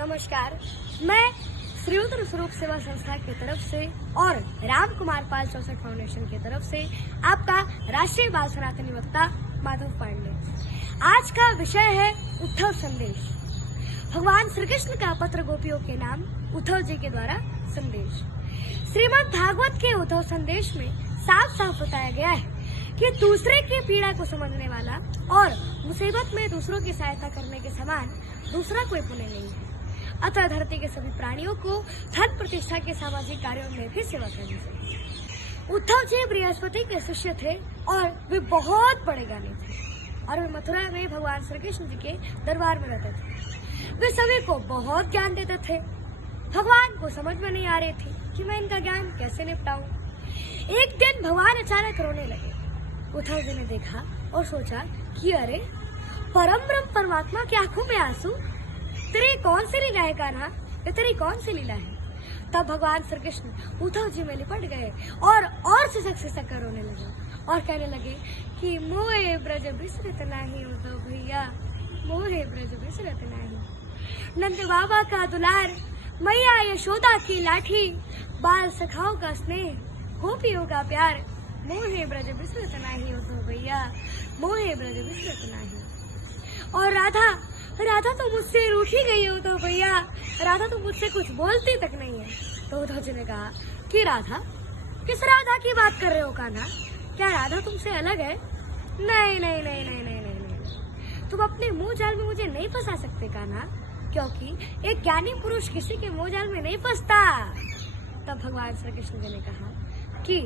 नमस्कार, मैं श्री रुद्र स्वरूप सेवा संस्था की तरफ से और राम कुमार पाल 64 फाउंडेशन की तरफ से आपका राष्ट्रीय बाल सनातनी वक्ता माधव पांडे। आज का विषय है उद्धव संदेश। भगवान श्री कृष्ण का पत्र गोपियों के नाम उद्धव जी के द्वारा संदेश। श्रीमद् भागवत के उद्धव संदेश में साफ साफ बताया गया है कि दूसरे की पीड़ा को समझने वाला और मुसीबत में दूसरों की सहायता करने के समान दूसरा कोई पुण्य नहीं है। अतः धरती के सभी प्राणियों को धन प्रतिष्ठा के सामाजिक कार्यों में भी सेवा करनी चाहिए। उद्धव जी बृहस्पति के शिष्य थे और वे बहुत बड़े ज्ञानी थे और वे मथुरा में भगवान श्री कृष्ण जी के दरबार में रहते थे। वे सभी को बहुत ज्ञान देते थे। भगवान को समझ में नहीं आ रही थी कि मैं इनका ज्ञान कैसे निपटाऊं। एक दिन भगवान अचानक रोने लगे। उद्धव जी ने देखा और सोचा कि अरे, परम ब्रह्म परमात्मा की आंखों में आंसू, तेरी कौन सी लीला है कान्हा, ये तेरी कौन सी लीला है। तब भगवान श्री कृष्ण उद्धव जी में लिपट गए और सिसक कर रोने लगे और कहने लगे कि मोहे ब्रज बिसरत नाही उद्धव भैया, मोहे ब्रज बिसरत नाही। नंद बाबा का दुलार, मैया यशोदा की लाठी, बाल सखाओं का स्नेह, गोपियों का प्यार, मोहे ब्रज बिसरत नाही उद्धव भैया, मोहे ब्रज बिसरत नाही। और राधा तो मुझसे रूठी गई है उद्धव भैया, राधा तो मुझसे कुछ बोलती तक नहीं है। तो उद्धव जी ने कहा कि राधा, किस राधा की बात कर रहे हो कान्हा? क्या राधा तुमसे अलग है? नहीं नहीं नहीं नहीं नहीं नहीं नहीं, तुम अपने मुंह जाल में मुझे नहीं फंसा सकते कान्हा, क्योंकि एक ज्ञानी पुरुष किसी के मुंह जाल में नहीं फंसता। तब भगवान श्री कृष्ण जी ने कहा कि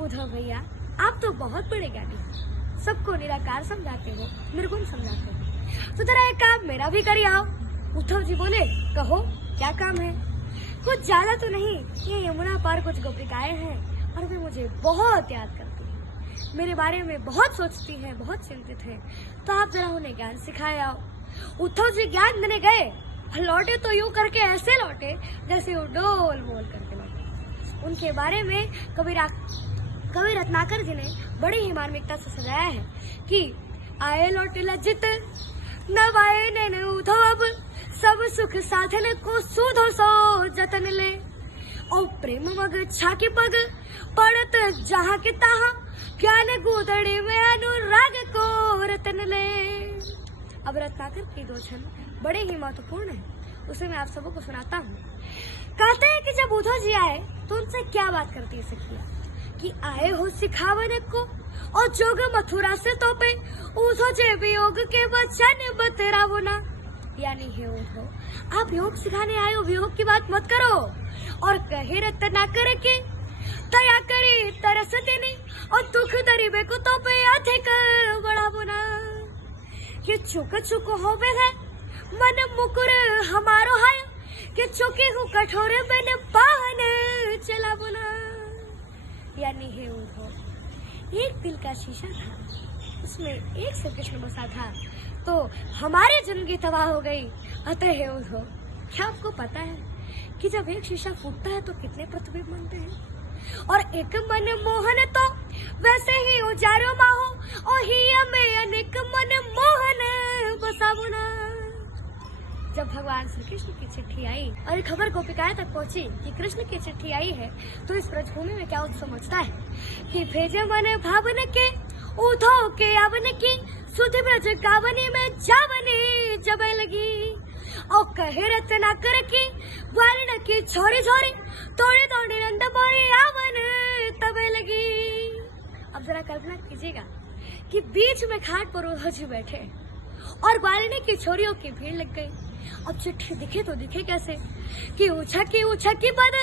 उद्धव भैया, आप तो बहुत बड़े ज्ञानी हो, सबको निराकार समझाते हो, निर्गुण समझाते हो, तो जरा एक काम मेरा भी करिए आओ। उद्धव जी बोले, कहो क्या काम है? कुछ ज्यादा तो नहीं, ये यमुना पार कुछ गोपिकाएं हैं और वे मुझे बहुत याद करती हैं, मेरे बारे में बहुत सोचती हैं, बहुत चिंतित हैं, तो आप जरा उन्हें ज्ञान सिखाए आओ। उद्धव जी ज्ञान देने गए, लौटे तो यूं करके ऐसे लौटे जैसे वो डोल बोल करके लौटे। उनके बारे में कवि रत्नाकर जी ने बड़ी ही मार्मिकता से सजाया है कि आए लौटे लज्जित, नव आए नैन उद्धव, अब सब सुख साधन को सूधो सो जतन ले। और प्रेम मग छाकी पग, पड़त जहाँ की तहाँ, ज्ञान गोदड़ी में अनुराग को रतन ले। अब रत्नाकर की दो छंद बड़े ही महत्वपूर्ण है, उसे मैं आप सबको सुनाता हूँ। कहते हैं कि जब उद्धव जी आए तो उनसे क्या बात करती है सखिया कि आए हो सिखावन को और जोग मथुरा से तोपे, उद्धव जे वियोग के वचन बतरावो ना। यानी हे उद्धव, आप योग सिखाने आए हो, वियोग की बात मत करो। और कहे रत्ना करे के दया करे तरस देने और दुख दरिबे को तोपे अधिक बढ़ावो ना। ये चुक होवे है मन मुकुर हमारो है, कि चुके हूँ कठोर बन पाहन चलावो ना। यानी हे उद्धव, एक दिल का शीशा था, उसमें एक श्री कृष्ण बसा था, तो हमारी जिंदगी तबाह हो गई। अतः हे उद्धव, क्या आपको पता है कि जब एक शीशा फूटता है तो कितने प्रतिबिंब बनते हैं? और एक मन मोहन तो वैसे ही उजारो माहो, और ही में अनेक मन मोहन बसावो ना। जब भगवान श्री कृष्ण की चिट्ठी आई और ये खबर गोपिकाएं तक पहुंची कि कृष्ण की चिट्ठी आई है, तो इस ब्रजभूमि में क्या उत्सव मचता है कि भेजे मन भावन के उद्धव के आवन की, सुधि ब्रज गावनी में जावनी जब लगी। और कहे रत्ना कर की ग्वालिन की छोरी छोरी, तोड़ी तोड़ी नंद बोरी आवन तब लगी। अब जरा कल्पना कीजिएगा कि बीच में घाट पर उद्धव जी बैठे और ग्वालिनी की छोरियों की भीड़ लग गई। अब चिट्ठी दिखे तो दिखे कैसे कि ऊंचा की पद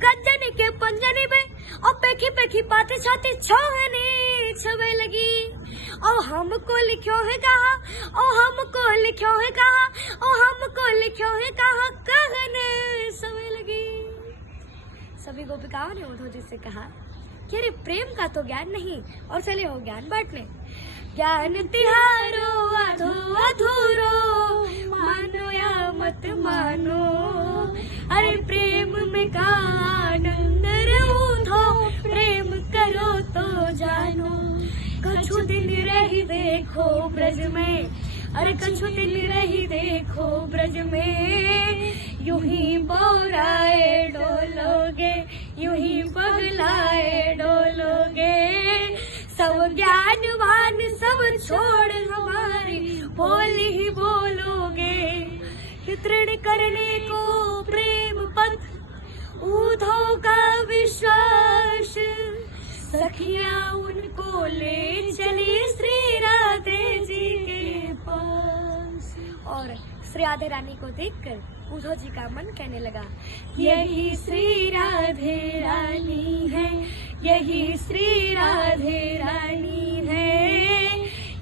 कंजनी के पंजनी में, और पेखी पाती छाती छोहनी छवे लगी। और हमको लिखो है कहा, और हमको लिखो है कहा, और हमको लिखो है कहा, कहने समय लगी। सभी गोपिकाओं ने उद्धव जी से कहा कि अरे, प्रेम का तो ज्ञान नहीं और चले हो ज्ञान बांटने। ज्ञान तिहारो अधो अधूरो, मानो या मत मानो, अरे प्रेम में का आनंद उद्धव, प्रेम करो तो जानो। कछु दिन रही देखो ब्रज में, अरे कछु दिन रही देखो ब्रज में, यूं ही बोराए डोलोगे, यूं ही पगलाए डोलोगे। सब ज्ञानवान सब छोड़ हमारी बोली ही बोलोगे। तृण करने को प्रेम पथ ऊधो का विश्वास, सखियां उनको ले चली श्री राधे जी के पास। और श्री राधे रानी को देखकर उद्धव जी का मन कहने लगा, यही श्री राधे रानी है, यही श्री राधे रानी है।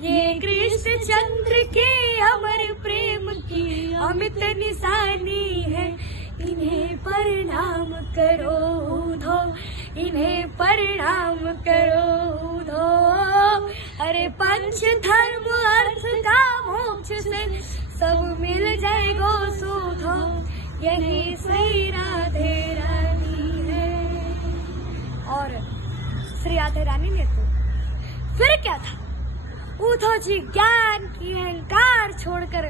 ये कृष्ण चंद्र के अमर प्रेम की अमित निशानी है। इन्हें प्रणाम करो उद्धव, इन्हें प्रणाम करो उद्धव। अरे पंच धर्म अर्थ का मोक्ष से सब मिल जाएगो सुधो, यही श्री राधे रानी है। और श्री राधे रानी ने तो फिर क्या था, उद्धव जी ज्ञान की अहंकार छोड़कर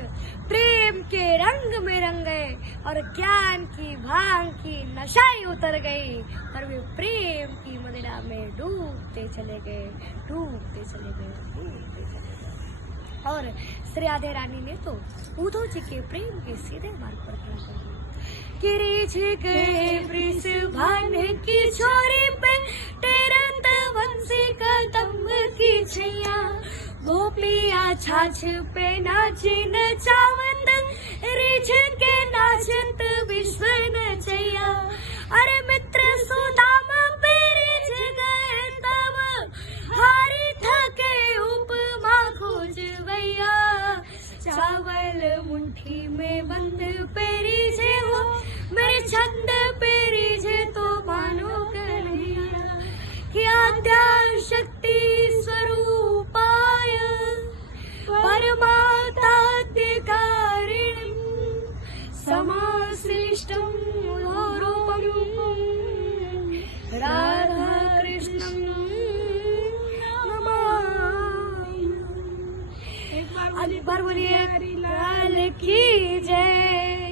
प्रेम के रंग में रंग गए और ज्ञान की भांग की नशाई उतर गई और वे प्रेम की मदिरा में डूबते चले गए, डूबते चले गए, डूबते चले गए। और श्री राधे रानी ने तो उद्धव जी के प्रेम के सीधे मार्ग पर खड़ा कर दिया। गिरिज गए वृष भान की छोरी पे, तेरंत वंशी का दम्भ की छैया। गोपिया छाछ पे नाचे नचावत, रिझ के नाचत विश्व नचैया। अरे मित्र सुदामा पे रिझ गए तब, हारी थके उपमा खोजवैया। चावल मुट्ठी में बंद पे रिझे हो, मेरे छंद पे रिझे तो मानो कन्हैया। क्या शक्ति स्वरूपाय परमात्माधिकारिणीं, समाश्लिष्टं रूपं राधा कृष्णं नमामि। एक बार बोलिए लाल की जय।